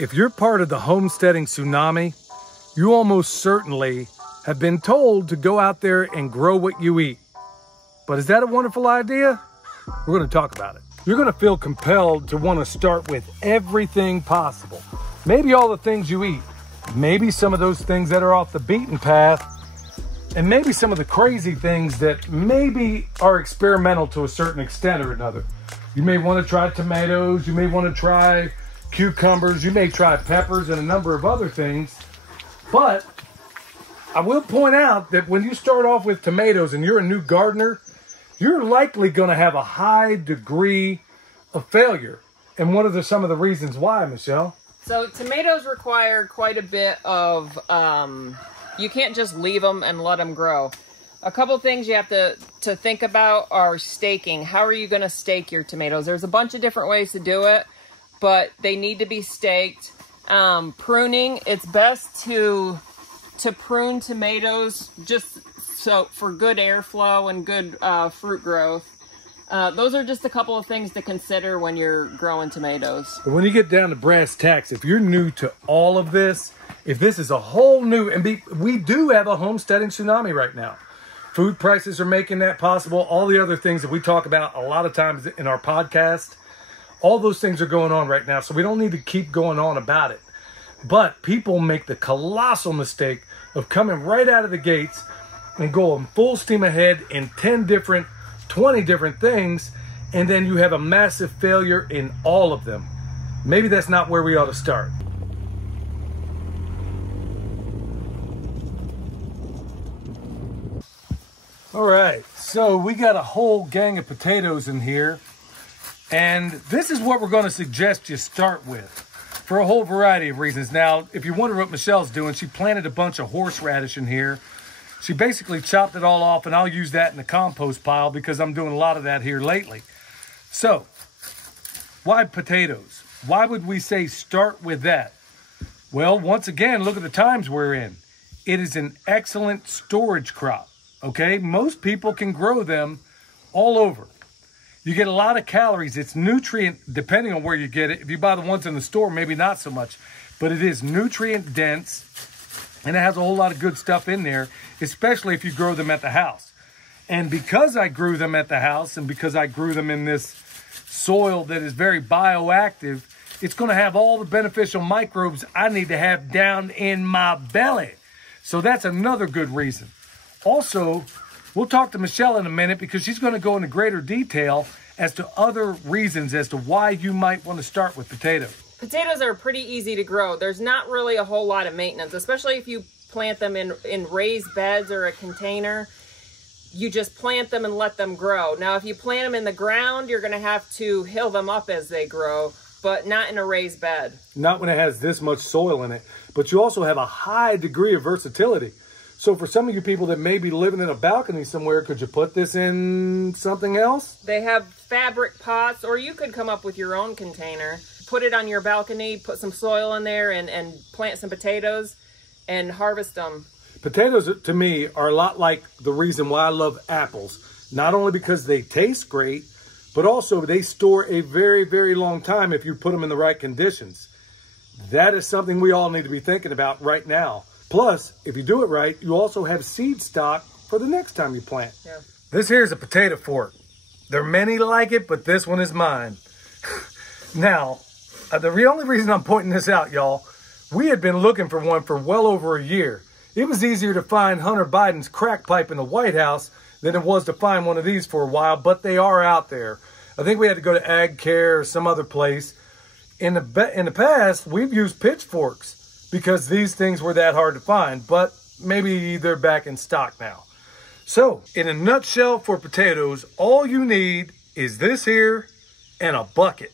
If you're part of the homesteading tsunami, you almost certainly have been told to go out there and grow what you eat. But is that a wonderful idea? We're going to talk about it. You're going to feel compelled to want to start with everything possible. Maybe all the things you eat, maybe some of those things that are off the beaten path, and maybe some of the crazy things that maybe are experimental to a certain extent or another. You may want to try tomatoes, you may want to try cucumbers, you may try peppers and a number of other things. But I will point out that when you start off with tomatoes and you're a new gardener, you're likely going to have a high degree of failure. And what are some of the reasons why, Michelle? So tomatoes require quite a bit of, you can't just leave them and let them grow. A couple things you have to think about are staking. How are you going to stake your tomatoes? There's a bunch of different ways to do it, but they need to be staked. Pruning, it's best to prune tomatoes just so for good airflow and good fruit growth. Those are just a couple of things to consider when you're growing tomatoes. But when you get down to brass tacks, if you're new to all of this, if this is a whole new, we do have a homesteading tsunami right now. Food prices are making that possible. All the other things that we talk about a lot of times in our podcast, all those things are going on right now. So we don't need to keep going on about it. But people make the colossal mistake of coming right out of the gates and going full steam ahead in 20 different things, and then you have a massive failure in all of them. Maybe that's not where we ought to start. All right, so we got a whole gang of potatoes in here, and this is what we're going to suggest you start with for a whole variety of reasons. Now, if you wonder what Michelle's doing, she planted a bunch of horseradish in here. She basically chopped it all off, and I'll use that in the compost pile because I'm doing a lot of that here lately. So, why potatoes? Why would we say start with that? Well, once again, look at the times we're in. It is an excellent storage crop, okay? Most people can grow them all over. You get a lot of calories. It's nutrient, depending on where you get it. If you buy the ones in the store, maybe not so much. But it is nutrient dense, and it has a whole lot of good stuff in there, especially if you grow them at the house. And because I grew them at the house, and because I grew them in this soil that is very bioactive, it's going to have all the beneficial microbes I need to have down in my belly. So that's another good reason. Also, we'll talk to Michelle in a minute because she's going to go into greater detail as to other reasons as to why you might want to start with potatoes. Potatoes are pretty easy to grow. There's not really a whole lot of maintenance, especially if you plant them in raised beds or a container. You just plant them and let them grow. Now, if you plant them in the ground, you're going to have to hill them up as they grow, but not in a raised bed. Not when it has this much soil in it. But you also have a high degree of versatility. So for some of you people that may be living in a balcony somewhere, could you put this in something else? They have fabric pots, or you could come up with your own container. Put it on your balcony, put some soil in there, and plant some potatoes and harvest them. Potatoes, to me, are a lot like the reason why I love apples. Not only because they taste great, but also they store a very, very long time if you put them in the right conditions. That is something we all need to be thinking about right now. Plus, if you do it right, you also have seed stock for the next time you plant. Yeah. This here is a potato fork. There are many like it, but this one is mine. Now, the only reason I'm pointing this out, y'all, we had been looking for one for well over a year. It was easier to find Hunter Biden's crack pipe in the White House than it was to find one of these for a while, but they are out there. I think we had to go to Ag Care or some other place. In the past, we've used pitchforks because these things were that hard to find, but maybe they're back in stock now. So, in a nutshell for potatoes, all you need is this here and a bucket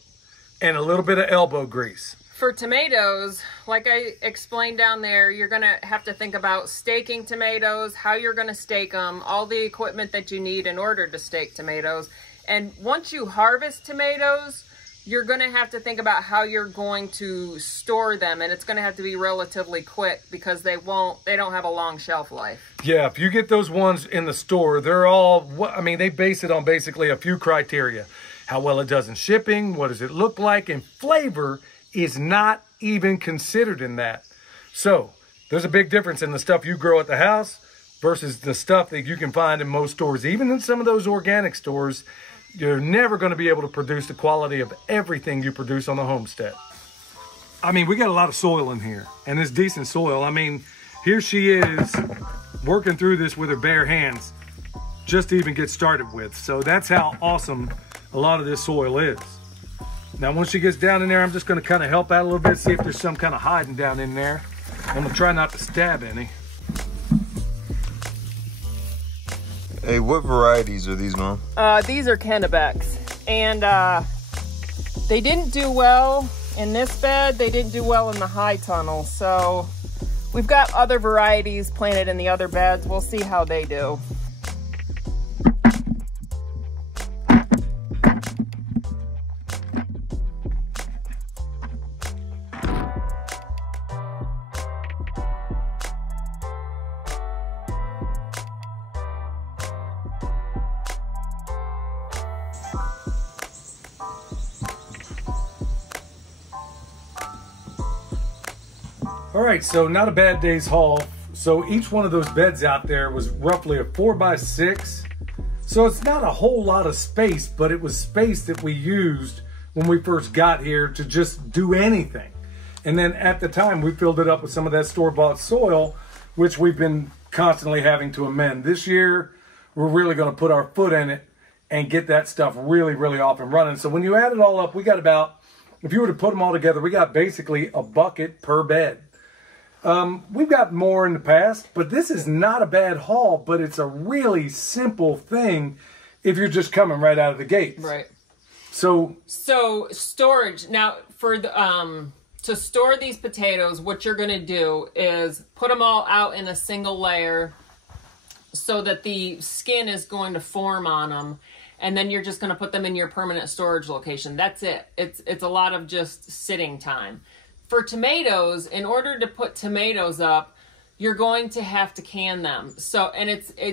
and a little bit of elbow grease. For tomatoes, like I explained down there, you're going to have to think about staking tomatoes, how you're going to stake them, all the equipment that you need in order to stake tomatoes. And once you harvest tomatoes, you're going to have to think about how you're going to store them, and it's going to have to be relatively quick because they don't have a long shelf life. Yeah, if you get those ones in the store, they're all, they base it on basically a few criteria. How well it does in shipping, what does it look like, and flavor is not even considered in that. So there's a big difference in the stuff you grow at the house versus the stuff that you can find in most stores. Even in some of those organic stores, you're never going to be able to produce the quality of everything you produce on the homestead. I mean, we got a lot of soil in here, and it's decent soil. I mean, here she is working through this with her bare hands just to even get started with. So that's how awesome a lot of this soil is. Now, once she gets down in there, I'm just going to kind of help out a little bit, see if there's some kind of hiding down in there. I'm going to try not to stab any. Hey, what varieties are these, Mom? These are Kennebecks, and they didn't do well in this bed. They didn't do well in the high tunnel, so we've got other varieties planted in the other beds. We'll see how they do. All right, so not a bad day's haul. So each one of those beds out there was roughly a 4x6. So it's not a whole lot of space, but it was space that we used when we first got here to just do anything. And then at the time, we filled it up with some of that store-bought soil, which we've been constantly having to amend. This year, we're really going to put our foot in it and get that stuff really, really off and running. So when you add it all up, we got about, if you were to put them all together, we got basically a bucket per bed. We've got more in the past, but this is not a bad haul, but it's a really simple thing if you're just coming right out of the gates. Right. So storage. Now, for the to store these potatoes, what you're going to do is put them all out in a single layer so that the skin is going to form on them, and then you're just going to put them in your permanent storage location. That's it. It's a lot of just sitting time. For tomatoes, in order to put tomatoes up, you're going to have to can them. So, and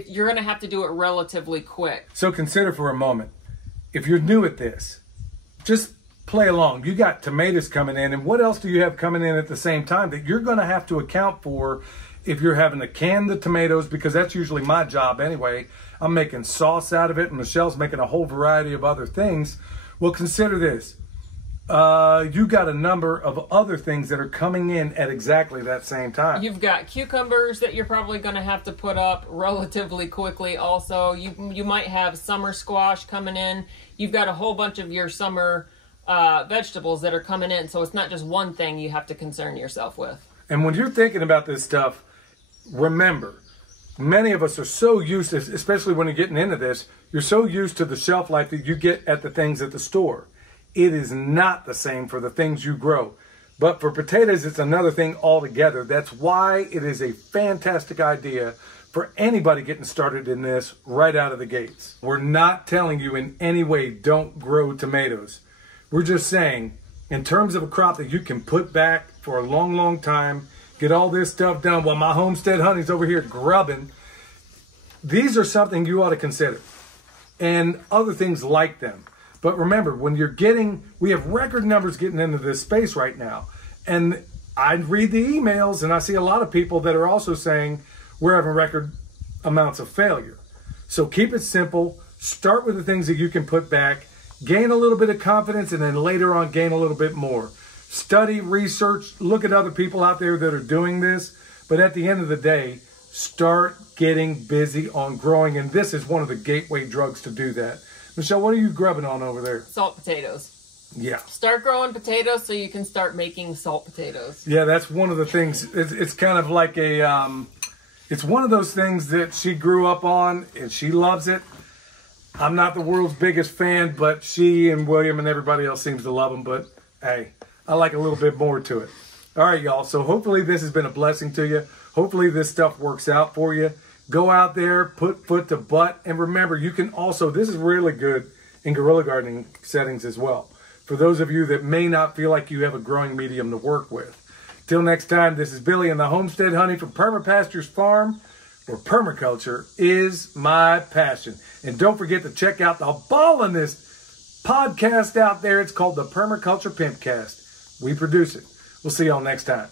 you're going to have to do it relatively quick. So consider for a moment, if you're new at this, just play along. You got tomatoes coming in, and what else do you have coming in at the same time that you're going to have to account for if you're having to can the tomatoes, because that's usually my job anyway. I'm making sauce out of it, and Michelle's making a whole variety of other things. Well, consider this. You got a number of other things that are coming in at exactly that same time. You've got cucumbers that you're probably going to have to put up relatively quickly also. You might have summer squash coming in. You've got a whole bunch of your summer vegetables that are coming in. So it's not just one thing you have to concern yourself with. And when you're thinking about this stuff, remember, many of us are so used to, especially when you're getting into this, you're so used to the shelf life that you get at the things at the store. It is not the same for the things you grow. But for potatoes, it's another thing altogether. That's why it is a fantastic idea for anybody getting started in this right out of the gates. We're not telling you in any way don't grow tomatoes. We're just saying, in terms of a crop that you can put back for a long, long time, get all this stuff done while my homestead honey's over here grubbing, these are something you ought to consider. And other things like them. But remember, when you're we have record numbers getting into this space right now. And I read the emails and I see a lot of people that are also saying we're having record amounts of failure. So keep it simple. Start with the things that you can put back. Gain a little bit of confidence, and then later on gain a little bit more. Study, research, look at other people out there that are doing this. But at the end of the day, start getting busy on growing. And this is one of the gateway drugs to do that. Michelle, what are you grubbing on over there? Salt potatoes. Yeah. Start growing potatoes so you can start making salt potatoes. Yeah, that's one of the things. It's kind of like it's one of those things that she grew up on and she loves it. I'm not the world's biggest fan, but she and William and everybody else seems to love them. But hey, I like a little bit more to it. All right, y'all. So hopefully this has been a blessing to you. Hopefully this stuff works out for you. Go out there, put foot to butt, and remember, you can also, this is really good in guerrilla gardening settings as well, for those of you that may not feel like you have a growing medium to work with. Till next time, this is Billy and the Homestead Honey from Perma Pastures Farm, where permaculture is my passion. And don't forget to check out the ballinest podcast out there. It's called the Permaculture Pimpcast. We produce it. We'll see y'all next time.